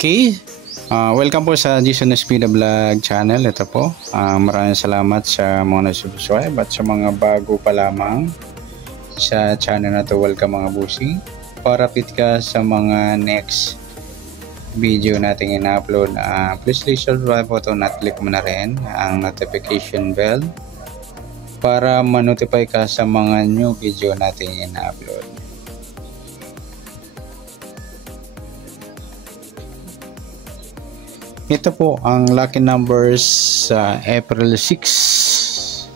Okay, welcome po sa Jason Espida Vlog channel. Ito po, maraming salamat sa mga nag-subscribe at sa mga bago pa lamang sa channel na to. Welcome mga busing. Para fit ka sa mga next video natin ina-upload, please subscribe po ito at click mo na rin ang notification bell para ma-notify ka sa mga new video natin ina-upload. Ito po ang lucky numbers sa April 6.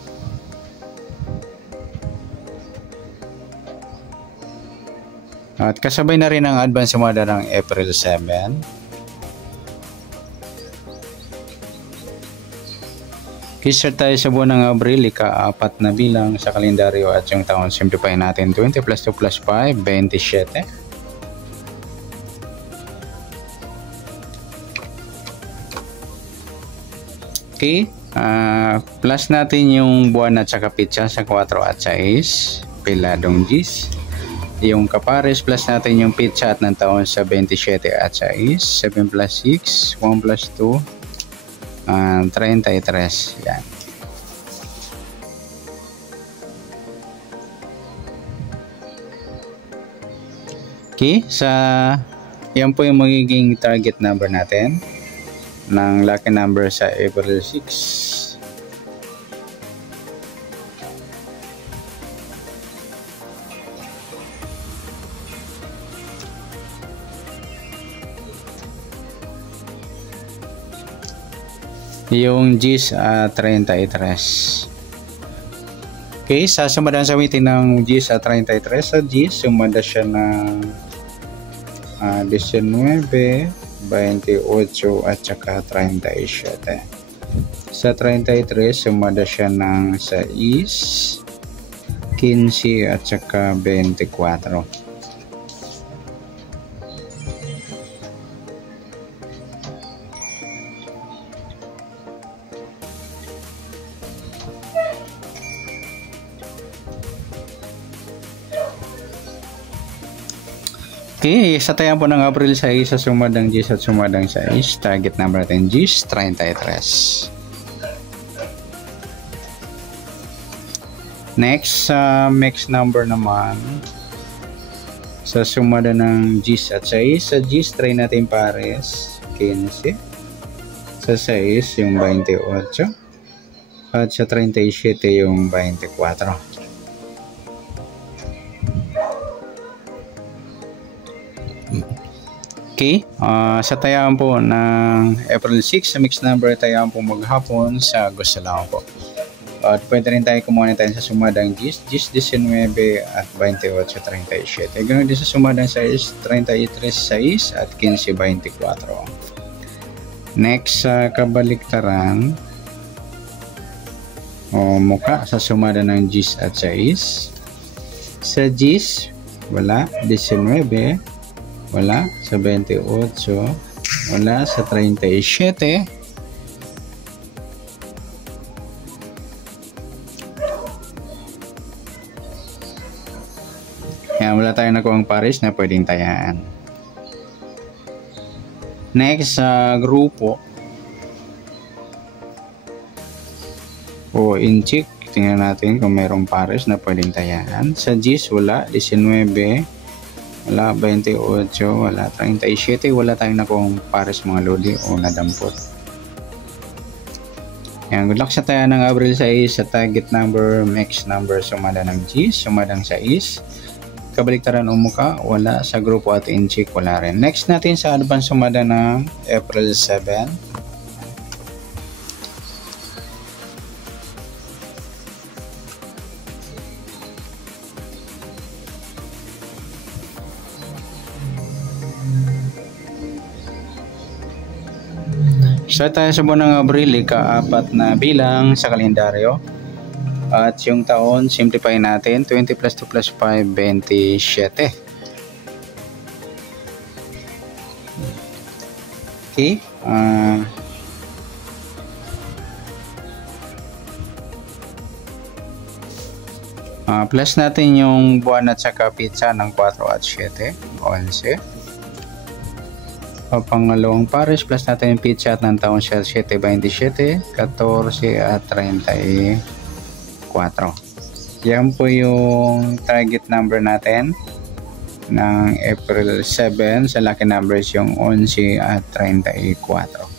At kasabay na rin ang advance sumada ng April 7. Kisa tayo sa buwan ng Abril, ika-4 na bilang sa kalendaryo at yung taon simplify natin 20 plus 2 plus 5, 27. Okay, plus natin yung buwan at saka pitsa sa 4 at 6, piladong G's. Yung kapares plus natin yung pitsa at ng taon sa 27 at 6, 7 plus 6, 1 plus 2, 33. Yan. Okay, yan po yung magiging target number natin ng lucky number sa April 6. Yung G's 33. Okay, sasumada sa witin ng G's 33. Sa G's sumada siya ng 19, 28 at saka 37. Sa 33 sumada siya ng 6, 15 at saka 24. Okay, sa tayan po ng April 6 sa sumadang G's at sumadang 6, target number natin G's 33. Next, mix number naman sa sumada ng G's at 6. Sa G's try natin pares 15, sa 6 yung 28 at sa 37 yung 24. Okay, sa tayaan po ng April 6 sa mix number, tayaan po maghapon sa gusto lang po. At pwede rin tayo kumuha tayo sa sumadang G's 19 at 28 sa 37. Ganoon din sa sumadang 6, 33 6 at 15 24. Next sa kabaliktaran o muka sa sumada ng G's at 6. Sa G's wala, 19 wala, sa 28 wala, sa 37 yan, wala tayong nakuha ang pares na pwedeng tayaan. Next sa grupo o inchik, tingnan natin kung mayroong pares na pwedeng tayaan. Sa G's wala, 19 wala, 28 wala, 37 wala tayong nakuha pares mga lodi o nadampot. Yan, good luck sa tayo ng April 6 sa target number, mix number sumada ng G, sumadang 6, kabaliktaran o muka wala, sa grupo at inchik wala rin. Next natin sa advance sumada ng April 7. Start tayo sa buwan ng Abril, ika-4 na bilang sa kalendaryo. At yung taon, simplify natin, 20 plus 2 plus 5, 27. Okay. Plus natin yung buwan at saka pizza ng 4 at 7, 11. Pangalawang pares plus natin yung pizza at ng taon siya 7.27, 14 at 34. Yan po yung target number natin ng April 7. Sa lucky numbers yung 11 at 34.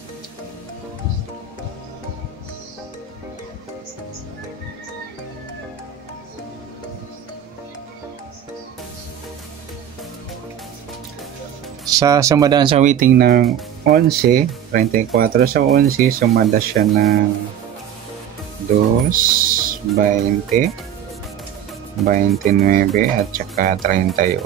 Sa sumadaan sa waiting ng 11, 34 sa 11, sumada siya ng 2, 20, 29 at saka 38.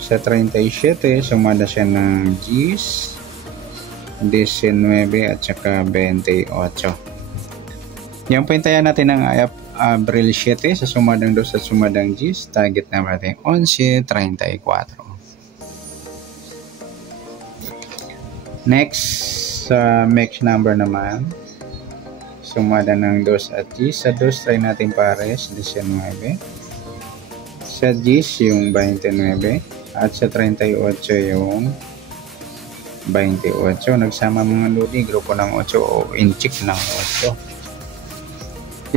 Sa 37, sumada siya ng 10, 19 at saka 28. Yan po yung taya natin ng April 7 sa sumadang 2 at sumadang 10. Target natin 11, 34. Next, sa mix number naman, sumada ng 2 at 10. Sa 2, try natin pares, 19. Sa 10, yung 29. At sa 38, yung 28. Nagsama mga ludi, grupo ng 8 o inchik ng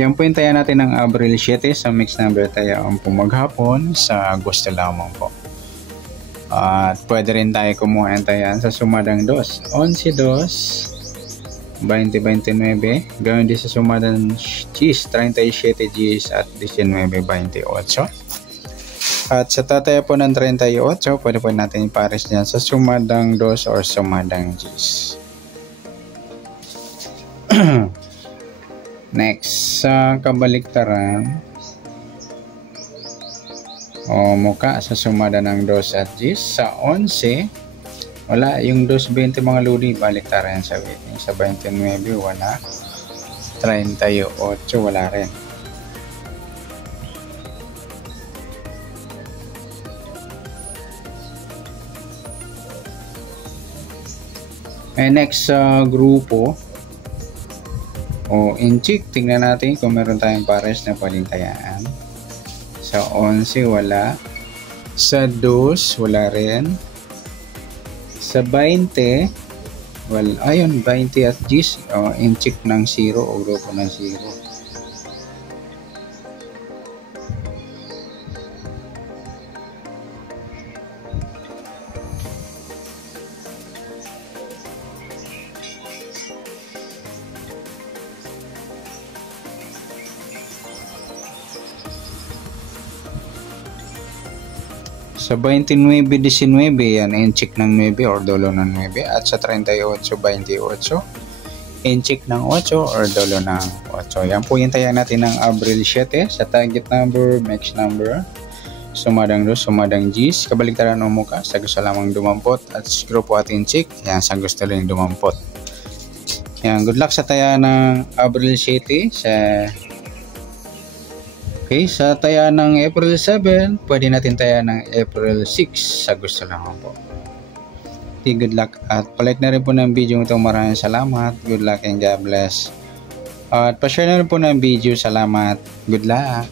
8. Yan po yung taya natin ng April 7 sa mix number taya ang pumaghapon sa gusto lamang po. At pwede rin tayo kumuha ng tayan sa sumadang 2, 11, 2, 20, 29. Gawin din sa sumadang 10, 37 Gs at 19, 28. At sa tataya po ng 38, pwede po natin ipares dyan sa sumadang 2 or sumadang Gs. Next, sa kabaliktaran o muka sa sumada ng 2 at 10. Sa 11, wala yung 2.20 mga ludi, baliktaran sa waiting. Sa 29, wala. 38, wala rin. Next sa grupo o inchik, tingnan natin kung meron tayong pares na pwedeng tayaan. Sa 11, wala. Sa 2, wala rin. Sa 20, ayun, 20 at 10, inchik ng 0 o grupo ng 0. Sa 29-19, yan, inchik ng 9 or dolo ng 9. At sa 38-28, inchik ng 8 or dolo ng 8. Yan po yung taya natin ng April 7 sa target number, mix number, sumadang 2, sumadang Gs, kabaliktaran ng muka, sa gusto lamang dumampot, at grupo at inchik, yan, sa gusto rin dumampot. Yan, good luck sa taya ng April 7 sa okay, sa taya ng April 7, pwede natin taya ng April 6 sa gusto lang po. Okay, good luck. At palike na rin po ng video ito. Maraming salamat. Good luck and God bless. At pa-share na rin po ng video. Salamat. Good luck.